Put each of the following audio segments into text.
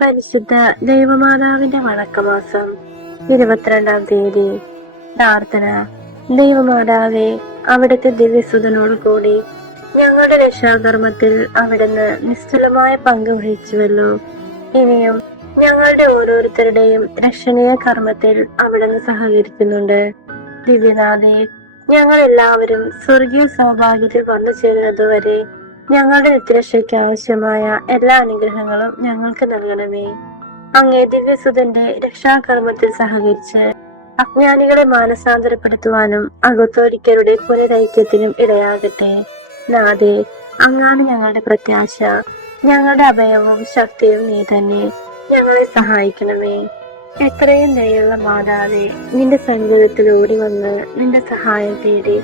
പരിശുദ്ധ ദൈവമാതാവിന്റെ വണക്കമാസം 22-ാം തീയതി. പ്രാർത്ഥന. ദൈവമാതാവേ, അവിടുത്തെ ദിവ്യസുതനോട് കൂടി ഞങ്ങളുടെ രക്ഷാകർമ്മത്തിൽ അവിടുന്ന് നിശ്ചലമായ പങ്ക് വഹിച്ചുവല്ലോ. ഇനിയും ഞങ്ങളുടെ ഓരോരുത്തരുടെയും രക്ഷണീയ കർമ്മത്തിൽ അവിടുന്ന് സഹകരിക്കുന്നുണ്ട്. ദിവ്യനാഥേ, ഞങ്ങൾ എല്ലാവരും സ്വർഗീയ സൗഭാഗ്യത്തിൽ വന്നു ചേരുന്നതുവരെ ഞങ്ങളുടെ നിത്യരക്ഷയ്ക്ക് ആവശ്യമായ എല്ലാ അനുഗ്രഹങ്ങളും ഞങ്ങൾക്ക് നൽകണമേ. അങ്ങേ ദിവ്യസുതന്റെ രക്ഷാകർമ്മത്തിൽ സഹകരിച്ച് അജ്ഞാനികളെ മാനസാന്തരപ്പെടുത്തുവാനും അകത്തോരിക്കരുടെ പുനരൈക്യത്തിനും ഇടയാകട്ടെ. നാഥേ, അങ്ങാണ് ഞങ്ങളുടെ പ്രത്യാശ, ഞങ്ങളുടെ അഭയവും ശക്തിയും നീ തന്നെ. ഞങ്ങളെ സഹായിക്കണമേ. എത്രയും ദയുള്ള മാതാവേ, നിന്റെ സങ്കേതത്തിൽ ഓടി വന്ന് നിന്റെ സഹായം തേടി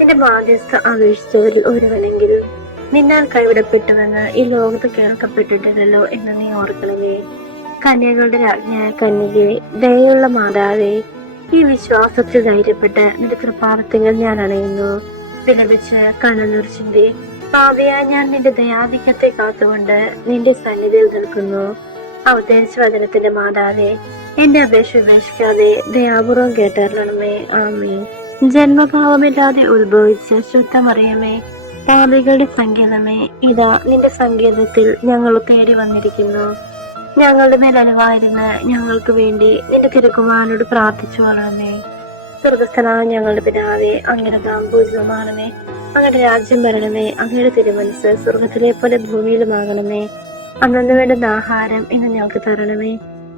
നിന്റെ മാധ്യസ്ഥ അപേക്ഷിച്ചവരിൽ ഒരുവനെങ്കിലും നിന്നാൽ കൈവിടപ്പെട്ടുവെന്ന് ഈ ലോകത്ത് കേൾക്കപ്പെട്ടിട്ടില്ലല്ലോ എന്ന് നീ ഓർക്കണമേ. കന്യകളുടെ രാജ്ഞിയായ കന്യകെ, ദയുള്ള മാതാവേ, ഈ വിശ്വാസത്തിൽ ധൈര്യപ്പെട്ട് നിന്റെ കൃപാവത്തിൽ ഞാൻ അണയുന്നു. വിലപിച്ച് കണ്ണുനീർ ചിന്തി പാപിയായ ഞാൻ നിന്റെ ദയാധിക്യത്തെ കാത്തുകൊണ്ട് നിന്റെ സന്നിധിയിൽ നിൽക്കുന്നു. അവതരിച്ച വചനത്തിന്റെ മാതാവേ, എന്റെ അപേക്ഷ ഉപേക്ഷിക്കാതെ ദയാപൂർവം കേട്ടറിയണമേ. ആമേൻ. ജന്മഭാവമില്ലാതെ ഉത്ഭവിച്ച ശുദ്ധമറിയമേ, പാപികളുടെ സങ്കേതമേ, ഇതാ നിന്റെ സങ്കേതത്തിൽ ഞങ്ങൾ തേടി വന്നിരിക്കുന്നു. ഞങ്ങളുടെ മേൽ അലിവായിരുന്ന് ഞങ്ങൾക്ക് വേണ്ടി നിന്റെ തിരുക്കുമാരനോട് പ്രാർത്ഥിച്ചു കൊള്ളണമേ. സ്വർഗസ്ഥനായ ഞങ്ങളുടെ പിതാവേ, അങ്ങയുടെ നാമം പൂജിതമാകണമേ. അങ്ങയുടെ രാജ്യം വരണമേ. അങ്ങയുടെ തിരുമനസ്സ് സ്വർഗത്തിലെ പോലെ ഭൂമിയിലുമാകണമേ. അന്നു വേണ്ടുന്ന ആഹാരം ഇന്ന് ഞങ്ങൾക്ക് തരണമേ.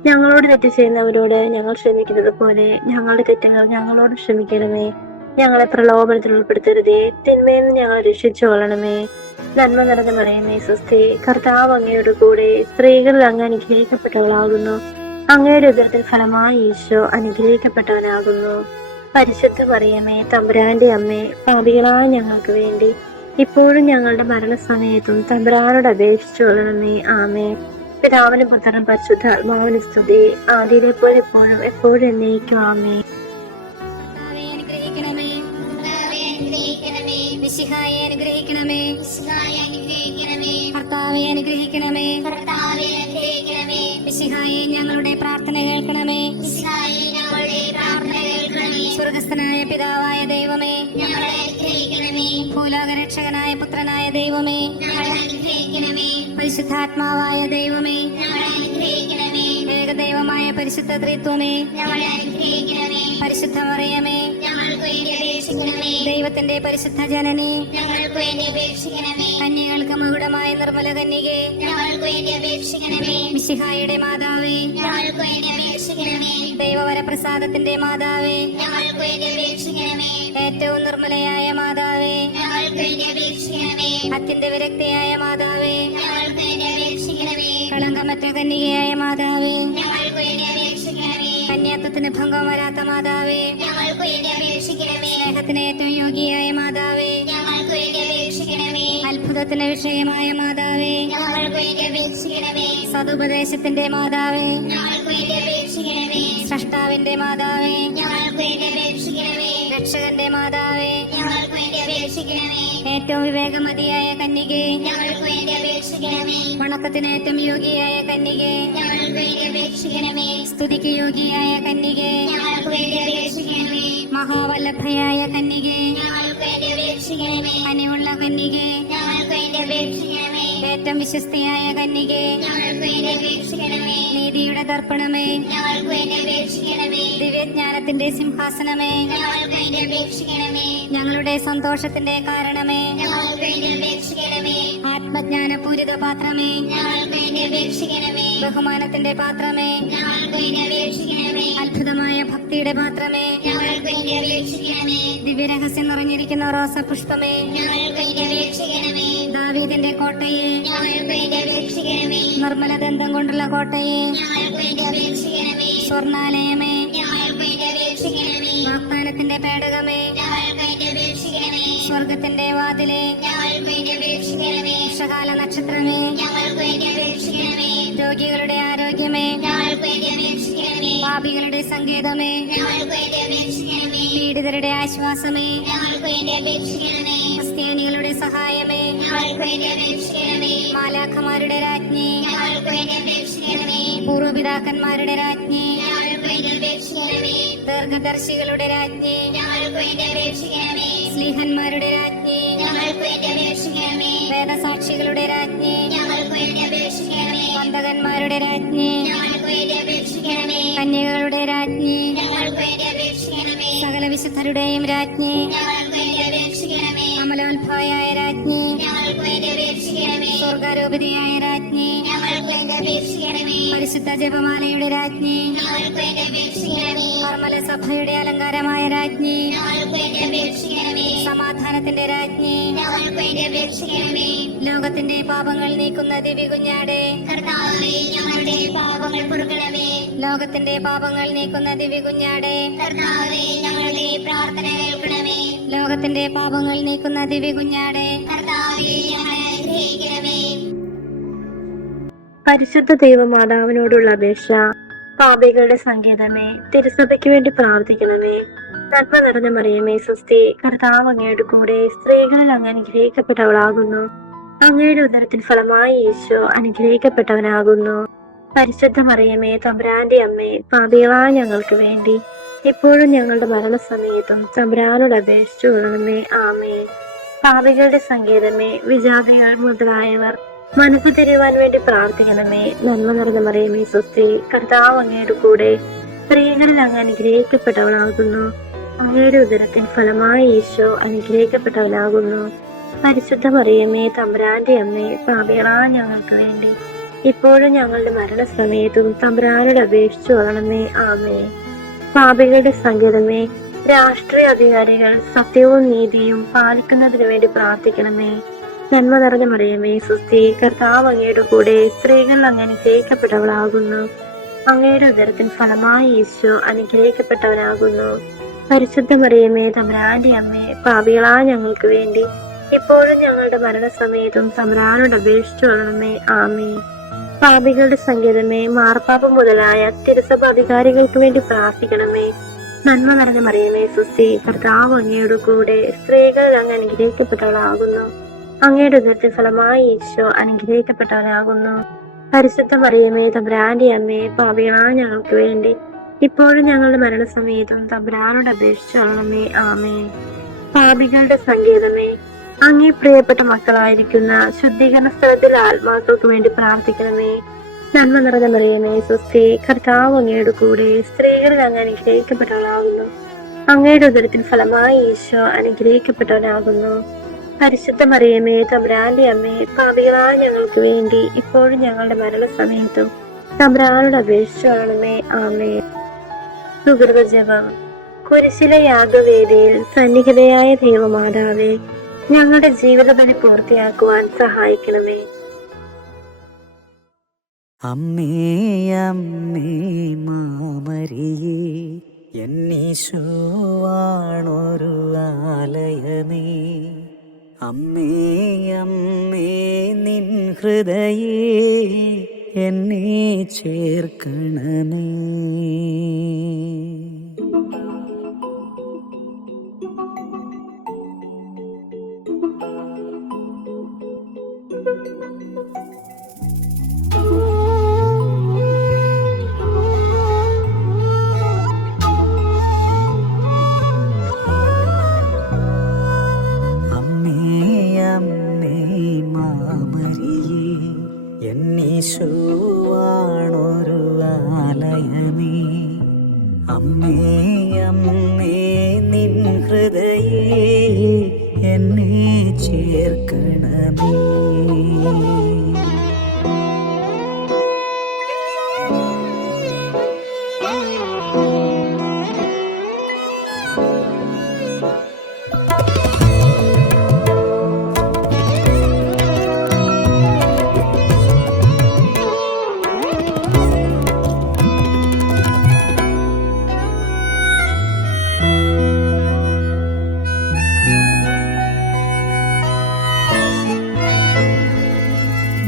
ഞങ്ങളോട് തെറ്റ് ചെയ്യുന്നവരോട് ഞങ്ങൾ ക്ഷമിക്കുന്നത് പോലെ ഞങ്ങളുടെ തെറ്റുകൾ ഞങ്ങളോട് ക്ഷമിക്കണമേ. ഞങ്ങളെ പ്രലോഭനത്തിൽ ഉൾപ്പെടുത്തരുതേ, തിന്മയിൽ നിന്ന് ഞങ്ങളെ രക്ഷിച്ചു കൊള്ളണമേ. നന്മ നിറഞ്ഞ മറിയമേ, സ്വസ്തി, കർത്താവ് അങ്ങയുടെ കൂടെ സ്ത്രീകളിൽ അങ്ങ് അനുഗ്രഹിക്കപ്പെട്ടവളാകുന്നു. അങ്ങയുടെ ഉദരത്തിൽ ഫലമായി ഈശോ അനുഗ്രഹിക്കപ്പെട്ടവനാകുന്നു. പരിശുദ്ധ മറിയമേ, തമ്പുരാന്റെ അമ്മേ, പാപികളായ ഞങ്ങൾക്ക് വേണ്ടി ഇപ്പോഴും ഞങ്ങളുടെ മരണസമയത്തും തമ്പുരാനോട് അപേക്ഷിച്ചു കൊള്ളണമേ. ആമേ. പിതാവിനും പുത്രനും പരിശുദ്ധാത്മാവിന് സ്തുതി, ആദിയിലെ പോലെ എപ്പോഴും എപ്പോഴും എന്നേക്കും. ആമേ. മിശിഹായെ അനുഗ്രഹിക്കണമേ. കർത്താവെ അനുഗ്രഹിക്കണമേ. മിശിഹായെ ഞങ്ങളുടെ പ്രാർത്ഥന കേൾക്കണമേ. സ്വർഗസ്ഥനായ പിതാവായ ദൈവമേ, ഭൂലോകരക്ഷകനായ പുത്രനായ ദൈവമേ, പരിശുദ്ധാത്മാവായ ദൈവമേ, ഏകദൈവമായ പരിശുദ്ധ ത്രിത്വമേ, പരിശുദ്ധ മറിയമേ, ദൈവത്തിന്റെ പരിശുദ്ധ ജനനി, കന്യകൾക്ക് മകുടമായ നിർമ്മല കന്യകേ, മിശിഹായുടെ മാതാവേ, ദൈവവരപ്രസാദത്തിന്റെ മാതാവേ, ഏറ്റവും നിർമ്മലയായ മാതാവേ, അത്യന്ത വിരക്തിയായ മാതാവേ, കളങ്കമറ്റ കന്യകയായ മാതാവേ, കന്യാത്വത്തിന് ഭംഗം വരാത്ത മാതാവേ, സ്നേഹത്തിന് ഏറ്റവും യോഗ്യയായ മാതാവേ, അത്ഭുതത്തിന് വിഷയമായ മാതാവേ, സതുപദേശത്തിന്റെ മാതാവേ, സ്രഷ്ടാവിന്റെ മാതാവേ, രക്ഷകന്റെ മാതാവേ, ഏറ്റവും വിവേകമതിയായ കന്യകേ, വണക്കത്തിന് ഏറ്റവും യോഗ്യയായ കന്യകേ, സ്തുതിക്ക് യോഗ്യയായ കന്യകേ, മഹാവല്ലഭയായ കന്യകേ, കനിവുള്ള കന്യകേ, ഏറ്റവും വിശ്വസ്തയായ കന്യകേ, നീതിയുടെ ദർപ്പണമേ, ദിവ്യജ്ഞാനത്തിന്റെ സിംഹാസനമേ, ഞങ്ങളുടെ സന്തോഷത്തിന്റെ കാരണമേ, ആത്മജ്ഞാനപൂരിത പാത്രമേ, ബഹുമാനത്തിന്റെ പാത്രമേ, അത്ഭുതമായ ഭക്തിയുടെ പാത്രമേ, ദിവ്യരഹസ്യം നിറഞ്ഞിരിക്കുന്ന റോസപുഷ്പമേ, ദാവീദിന്റെ കോട്ടയെ, നിർമ്മലദന്തം കൊണ്ടുള്ള കോട്ടയെ, സ്വർണാലയമേ, വാഗ്ദാനത്തിന്റെ പേടകമേ, സ്വർഗത്തിന്റെ വാതിലെ, വർഷകാല നക്ഷത്രമേ, രോഗികളുടെ ആരോഗ്യമേ, പാപികളുടെ സങ്കേതമേ, പീഡിതരുടെ ആശ്വാസമേ, ക്രിസ്ത്യാനികളുടെ സഹായമേ, മാലാഖമാരുടെ രാജ്ഞി, പൂർവപിതാക്കന്മാരുടെ രാജ്ഞി, ദീർഘദർശികളുടെ രാജ്ഞി, സ്ലീഹന്മാരുടെ രാജ്ഞി, വേദസാക്ഷികളുടെ രാജ്ഞി, വന്ദകന്മാരുടെ രാജ്ഞി, കന്യകകളുടെ രാജ്ഞി, സകല വിശുദ്ധരുടെയും രാജ്ഞി, അമലോത്ഭവയായ രാജ്ഞി, സ്വർഗാരോപിതയായ രാജ്ഞി, പരിശുദ്ധ ജപമാലയുടെ രാജ്ഞി, കർമ്മല സഭയുടെ അലങ്കാരമായ രാജ്ഞി, സമാധാനത്തിന്റെ രാജ്ഞി, ലോകത്തിന്റെ പാപങ്ങൾ നീക്കുന്ന ദിവ്യകുഞ്ഞാടെ, ലോകത്തിന്റെ പാപങ്ങൾ നീക്കുന്ന ദിവ്യകുഞ്ഞാടെ, ലോകത്തിന്റെ പാപങ്ങൾ നീക്കുന്ന ദിവ്യകുഞ്ഞാടെ, പരിശുദ്ധ ദൈവമാതാവിനോടുള്ള അപേക്ഷ. പാപികളുടെ സങ്കേതമേ, തിരുസഭയ്ക്ക് വേണ്ടി പ്രാർത്ഥിക്കണമേ. നന്മ നിറഞ്ഞ മറിയമേ സ്വസ്തി, കർത്താവ് അങ്ങയുടെ കൂടെ, സ്ത്രീകളിൽ അങ്ങ് അനുഗ്രഹിക്കപ്പെട്ടവളാകുന്നു. അങ്ങയുടെ ഉദരത്തിൻ ഫലമായി ഈശോ അനുഗ്രഹിക്കപ്പെട്ടവനാകുന്നു. പരിശുദ്ധ മറിയമേ തമ്പുരാന്റെ അമ്മേ, പാപികളായ ഞങ്ങൾക്ക് വേണ്ടി ഇപ്പോഴും ഞങ്ങളുടെ മരണസമയത്തും തമ്പുരാനോട് അപേക്ഷിച്ചു കൊള്ളണമേ. ആമേ. പാപികളുടെ സങ്കേതമേ, വിജാതികൾ മുതലായവർ മനസ്സ് തിരിയുവാൻ വേണ്ടി പ്രാർത്ഥിക്കണമേ. നന്മ നിറഞ്ഞ മറിയമേ സ്വസ്തി, കർത്താവ് അങ്ങയുടെ കൂടെ, സ്ത്രീകളിൽ അങ്ങ് അനുഗ്രഹിക്കപ്പെട്ടവളാകുന്നു. അങ്ങയുടെ ഉദരത്തിൻ ഫലമായി ഈശോ അനുഗ്രഹിക്കപ്പെട്ടവനാകുന്നു. പരിശുദ്ധ മറിയമേ തമ്പുരാന്റെ അമ്മേ, പാപികളായ ഞങ്ങൾക്ക് വേണ്ടി ഇപ്പോഴും ഞങ്ങളുടെ മരണസമയത്തും തമ്പുരാനോട് അപേക്ഷിച്ചു കൊള്ളണമേ. ആമേ. പാപികളുടെ സങ്കേതമേ, രാഷ്ട്രീയ അധികാരികൾ സത്യവും നീതിയും പാലിക്കുന്നതിനു വേണ്ടി പ്രാർത്ഥിക്കണമേ. നന്മ നിറഞ്ഞ മറിയമേ സ്വസ്തി, കർത്താവ് അങ്ങയുടെ കൂടെ, സ്ത്രീകൾ അങ്ങ് അനുഗ്രഹിക്കപ്പെട്ടവളാകുന്നു. അങ്ങയുടെ ഉദരത്തിൻ ഫലമായി ഈശോ അനുഗ്രഹിക്കപ്പെട്ടവനാകുന്നു. പരിശുദ്ധ മറിയമേ തമ്പുരാന്റെ അമ്മേ, പാപികളായ ഞങ്ങൾക്ക് വേണ്ടി ഇപ്പോഴും ഞങ്ങളുടെ മരണസമയത്തും തമ്പുരാനോട് അപേക്ഷിച്ചു കൊള്ളണമേ. ആമേ. പാപികളുടെ സങ്കേതമേ, മാർപ്പാപ്പ മുതലായ തിരുസഭ അധികാരികൾക്ക് വേണ്ടി പ്രാർത്ഥിക്കണമേ. നന്മ നിറഞ്ഞ മറിയമേ സ്വസ്തി, കർത്താവ് അങ്ങയുടെ കൂടെ, സ്ത്രീകളിൽ അങ്ങ് അനുഗ്രഹിക്കപ്പെട്ടവളാകുന്നു. അങ്ങയുടെ ഉദരത്തിൻ ഫലമായി ഈശോ അനുഗ്രഹിക്കപ്പെട്ടവനാകുന്നു. പരിശുദ്ധ മറിയമേ തമ്പുരാന്റെ അമ്മേ, പാപികളായ ഞങ്ങൾക്ക് വേണ്ടി ഇപ്പോഴും ഞങ്ങളുടെ മരണസമയത്തും തമ്പുരാനോട് അപേക്ഷിച്ചു കൊള്ളണമേ. ആമേ. പാപികളുടെ സങ്കേതമേ, അങ്ങേ പ്രിയപ്പെട്ട മക്കളായിരിക്കുന്ന ശുദ്ധീകരണ സ്ഥലത്തിൽ ആത്മാക്കൾക്ക് വേണ്ടി പ്രാർത്ഥിക്കണമേ. നന്മ നിറഞ്ഞ മറിയമേ സ്വസ്തി, കർത്താവ് അങ്ങയുടെ കൂടെ, സ്ത്രീകളിൽ അങ്ങ് അനുഗ്രഹിക്കപ്പെട്ടവളാകുന്നു. അങ്ങയുടെ ഉദരത്തിൻ ഫലമായി ഈശോ അനുഗ്രഹിക്കപ്പെട്ടവനാകുന്നു. പരിശുദ്ധ മറിയമേ തമ്പുരാന്റെ അമ്മേ, പാപികളായ ഞങ്ങൾക്ക് വേണ്ടി ഇപ്പോഴും ഞങ്ങളുടെ മരണസമയത്തും തമ്പുരാനോട് അപേക്ഷിച്ചു കൊള്ളണമേ. ആമേ. സുഹൃത ജപം. കുരിശിലെ യാഗവേദിയിൽ സന്നിഹിതയായ ദൈവമാതാവേ, ഞങ്ങളുടെ ജീവിത ബലി പൂർത്തിയാക്കുവാൻ സഹായിക്കണമേ. അമ്മേ അമ്മേ മാമരിയേ, എന്നീശോവാണൊരു ആലയമേ. അമ്മേ അമ്മേ നിൻ ഹൃദയേ, എന്നെ ചേർക്കണമേ. എന്നീശോവാണൊരു ആലയമേ. അമ്മേ അമ്മേ നിൻ ഹൃദയേ, എന്നെ ചേർക്കണമേ.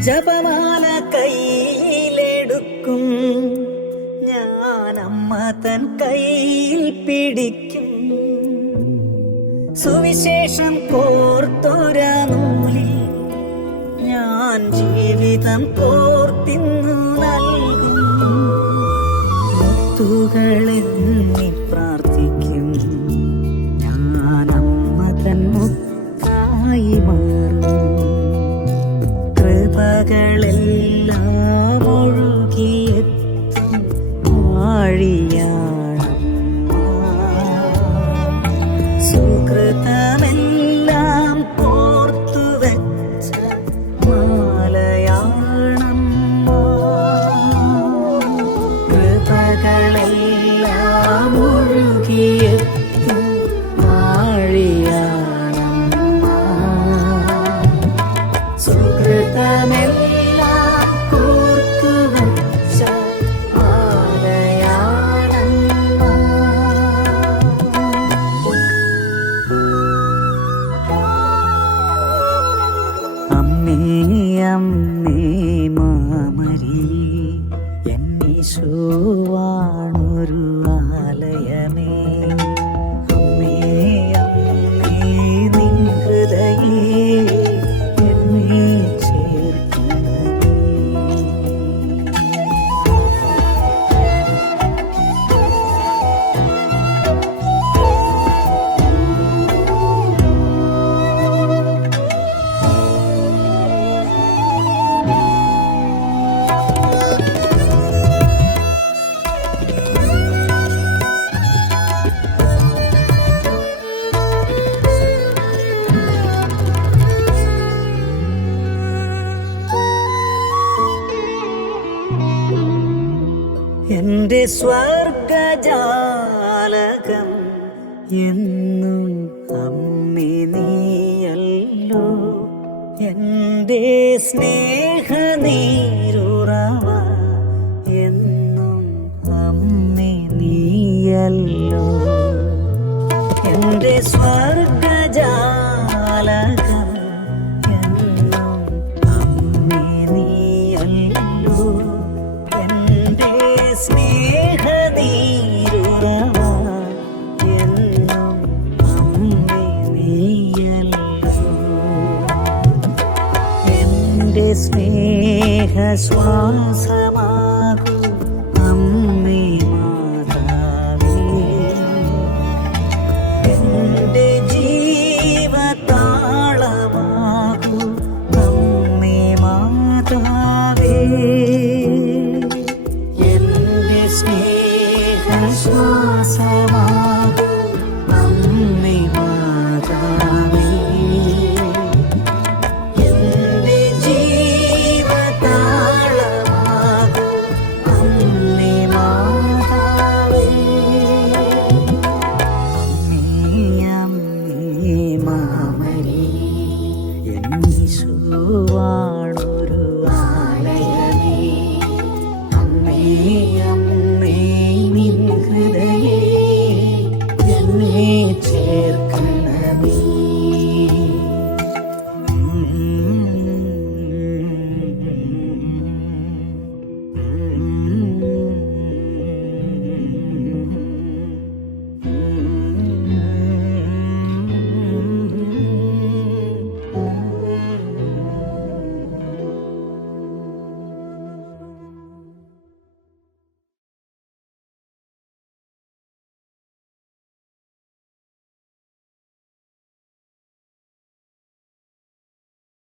ജപമാല കയ്യിലെടുക്കും ഞാൻ, അമ്മ തൻ കയ്യിൽ പിടിക്കും. സുവിശേഷം കോർത്തൊര നൂലിൽ ഞാൻ ജീവിതം കോർത്തിന്നു നൽകും. മുത്തുകളെന്നി പ്രാർത്ഥിക്കും ഞാൻ അമ്മ തൻ മുത്തായി മാറും. കൃപകളെല്ലാം ഒഴുകിയെത്തും ആഴിയാണമ്മ. സുകൃതമെല്ലാം കോർത്തു വെച്ച മാലയാണമ്മ. കൃപകളെല്ലാം ഒഴുകിയെത്തും ആഴിയാണമ്മ. സുകൃതമെല്ലാം കോർത്തു വെച്ച മാലയാണമ്മ. അമ്മേ അമ്മേ മാമരി എന്നീശോവാണൊരു ആലയമേ. അമ്മേ അമ്മേ നിൻ ഹൃദയേ എന്നെ ചേർക്കണമേ. എന്റെ സ്വർഗജാലകം എന്നും അമ്മേ നീയല്ലോ. എന്റെ സ്നേഹനീരുറവ എന്നും അമ്മേ നീയല്ലോ. എന്റെ സ്വർഗജാലകം എന്നും അമ്മേ നീയല്ലോ. എന്റെ സ്നേഹനീരുറവ എന്നും അമ്മേ നീയല്ലോ. എന്റെ സ്നേഹശ്വാസമാകൂ അമ്മേ മാതാവേ. എന്റെ ജീവതാളമാകൂ അമ്മേ മാതാവേ. എന്റെ സ്നേഹശ്വാസമാകൂ